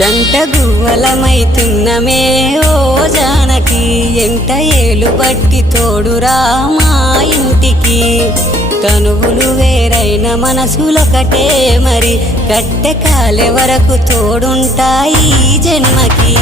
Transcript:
జంట గువ్వలమైతున్నమే ఓ జానకి ఎంట ఏలు బట్టి తోడురా మా ఇంటికి తనువులు వేరైన మనసులొకటే మరి కట్టె కాలే వరకు తోడుంటాయి జన్మకి।